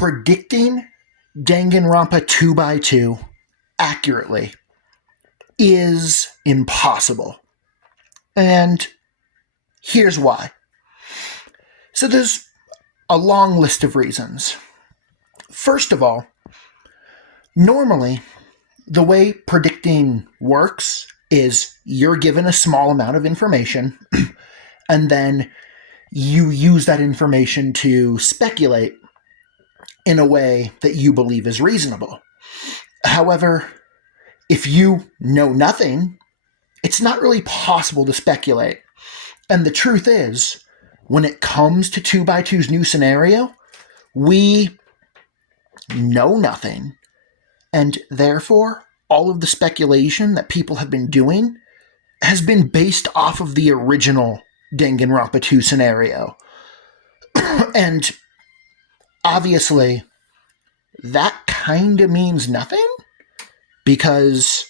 predicting Danganronpa 2x2 accurately is impossible. And here's why. So there's a long list of reasons. First of all, normally the way predicting works is you're given a small amount of information and then you use that information to speculate in a way that you believe is reasonable. However, if you know nothing, it's not really possible to speculate. And the truth is, when it comes to 2x2's new scenario, we know nothing. And therefore, all of the speculation that people have been doing has been based off of the original Danganronpa 2 scenario. And obviously, that kind of means nothing, because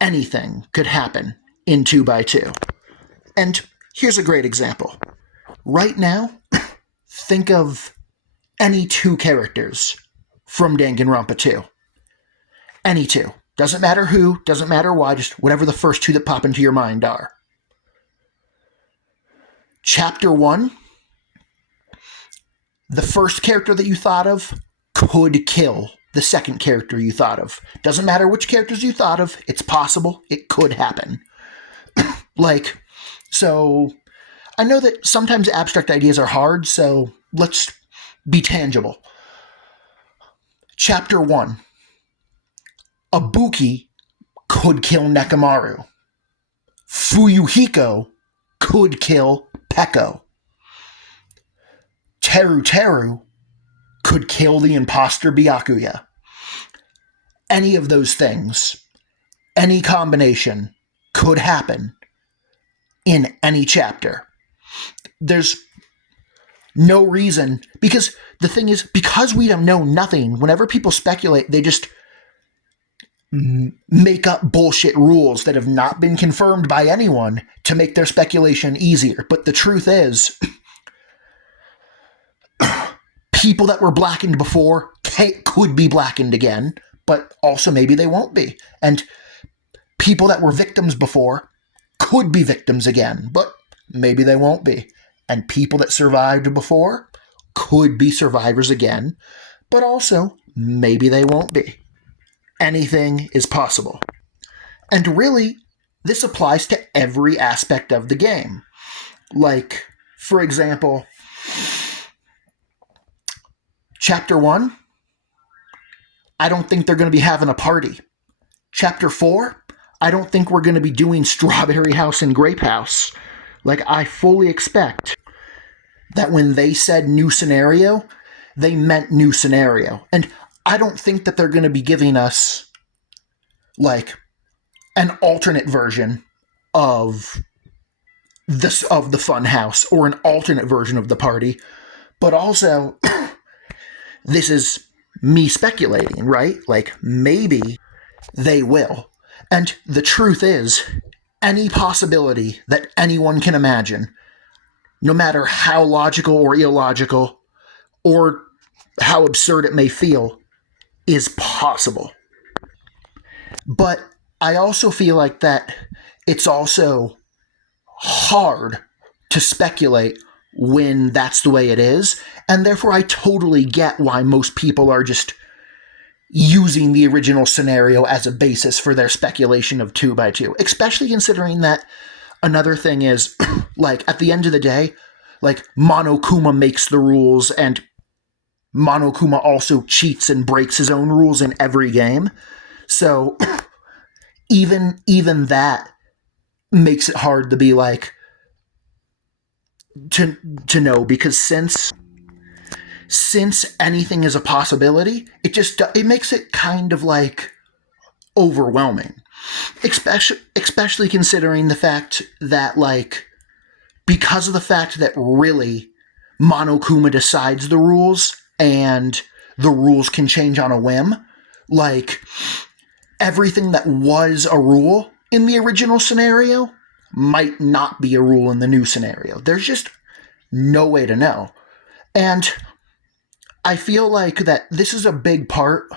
anything could happen in 2x2. And here's a great example. Right now, think of any two characters from Danganronpa 2. Any two. Doesn't matter who, doesn't matter why, just whatever the first two that pop into your mind are. Chapter 1, the first character that you thought of could kill the second character you thought of. Doesn't matter which characters you thought of, it's possible, it could happen. So I know that sometimes abstract ideas are hard, so let's be tangible. Chapter 1, Ibuki could kill Nekomaru. Fuyuhiko could kill Peko. Teru could kill the imposter Byakuya. Any of those things, any combination, could happen in any chapter. There's no reason, because the thing is, because we don't know nothing, whenever people speculate, they just make up bullshit rules that have not been confirmed by anyone to make their speculation easier. But the truth is, people that were blackened before could be blackened again, but also maybe they won't be. And people that were victims before could be victims again, but maybe they won't be. And people that survived before could be survivors again, but also maybe they won't be. Anything is possible. And really, this applies to every aspect of the game. Like, for example, Chapter 1, I don't think they're going to be having a party. Chapter 4, I don't think we're going to be doing Strawberry House and Grape House. I fully expect that when they said new scenario, they meant new scenario. And I don't think that they're going to be giving us, an alternate version of the fun house or an alternate version of the party. But also, this is me speculating, right? Maybe they will. And the truth is, any possibility that anyone can imagine, no matter how logical or illogical or how absurd it may feel, is possible. But I also feel like that it's also hard to speculate when that's the way it is, and therefore I totally get why most people are just using the original scenario as a basis for their speculation of 2x2, especially considering that another thing is, at the end of the day, Monokuma makes the rules, and Monokuma also cheats and breaks his own rules in every game. So even that makes it hard to be to know, because since anything is a possibility, it makes it kind of overwhelming, especially considering the fact that because of the fact that really Monokuma decides the rules and the rules can change on a whim. Everything that was a rule in the original scenario might not be a rule in the new scenario. There's just no way to know. And I feel like that this is a big part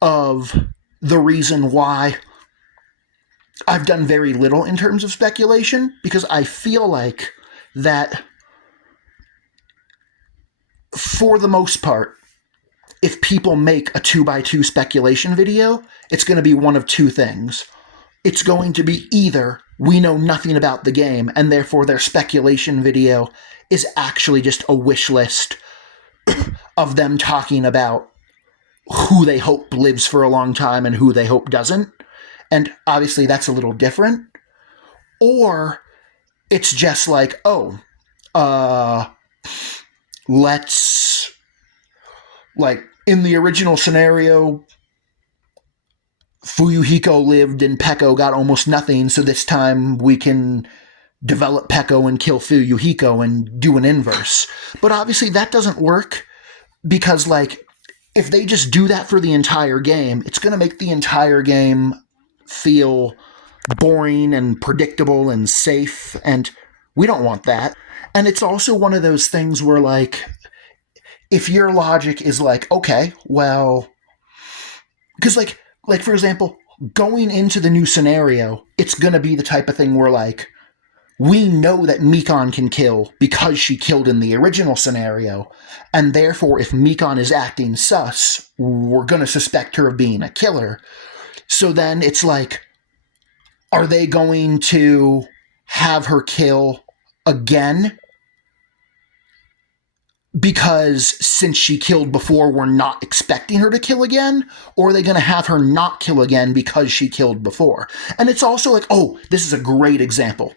of the reason why I've done very little in terms of speculation, because I feel like that for the most part, if people make a 2x2 speculation video, it's going to be one of two things. It's going to be either we know nothing about the game, and therefore their speculation video is actually just a wish list of them talking about who they hope lives for a long time and who they hope doesn't. And obviously that's a little different. Or it's just like, let's, like, in the original scenario, Fuyuhiko lived and Peko got almost nothing, so this time we can develop Peko and kill Fuyuhiko and do an inverse. But obviously that doesn't work, because, like, if they just do that for the entire game, it's going to make the entire game feel boring and predictable and safe, and we don't want that. And it's also one of those things where, like, if your logic is like, okay, well, because, like for example, going into the new scenario, it's going to be the type of thing where, like, we know that Mikon can kill because she killed in the original scenario, and therefore if Mikon is acting sus, we're going to suspect her of being a killer. So then it's like, are they going to have her kill again? Because since she killed before, we're not expecting her to kill again? Or are they going to have her not kill again because she killed before? And it's also like, oh, this is a great example.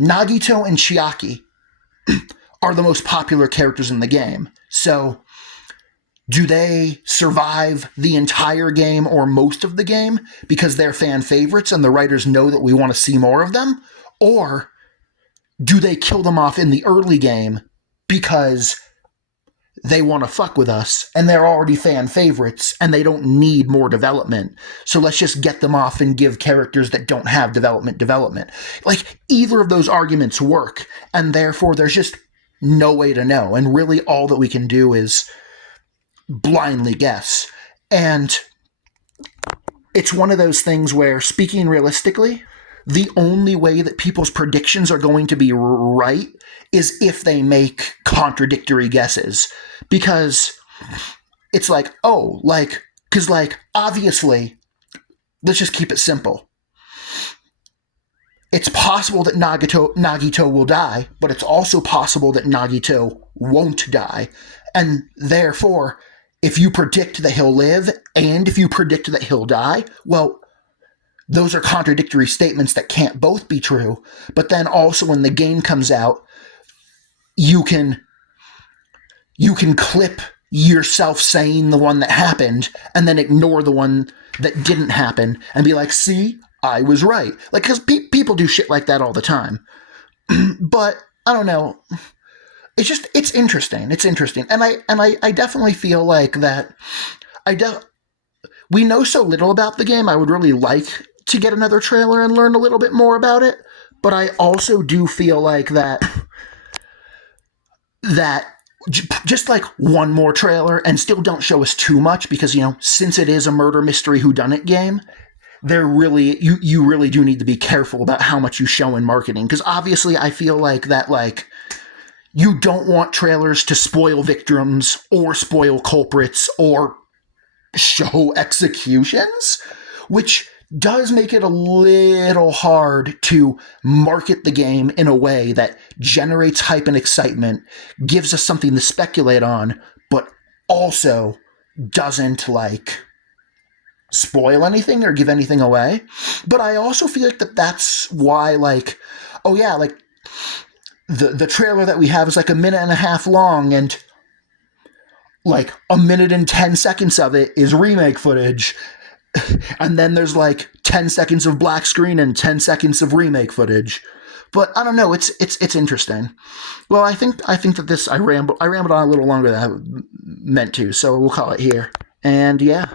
Nagito and Chiaki are the most popular characters in the game. So, do they survive the entire game or most of the game because they're fan favorites and the writers know that we want to see more of them? Or do they kill them off in the early game because they want to fuck with us and they're already fan favorites and they don't need more development, so let's just get them off and give characters that don't have development? Like, either of those arguments work, and therefore there's just no way to know, and really all that we can do is blindly guess. And it's one of those things where, speaking realistically, the only way that people's predictions are going to be right is if they make contradictory guesses. Because it's like, oh, like, because, like, obviously, let's just keep it simple. It's possible that Nagito will die, but it's also possible that Nagito won't die. And therefore, if you predict that he'll live and if you predict that he'll die, well, those are contradictory statements that can't both be true. But then also when the game comes out, you can clip yourself saying the one that happened and then ignore the one that didn't happen and be like, see, I was right. Like, because people do shit like that all the time. But I don't know. It's interesting. It's interesting. And I definitely feel like that we know so little about the game. I would really like to get another trailer and learn a little bit more about it. But I also do feel like that just like one more trailer, and still don't show us too much, because, you know, since it is a murder mystery whodunit game, you really do need to be careful about how much you show in marketing. Because obviously I feel like that, like, you don't want trailers to spoil victims or spoil culprits or show executions, which does make it a little hard to market the game in a way that generates hype and excitement, gives us something to speculate on, but also doesn't, like, spoil anything or give anything away. But I also feel like that's why, like, oh yeah, like, the trailer that we have is like a minute and a half long, and like a minute and 10 seconds of it is remake footage. And then there's like 10 seconds of black screen and 10 seconds of remake footage. But I don't know, it's interesting. Well, I think that this, I rambled on a little longer than I meant to, so we'll call it here. And yeah.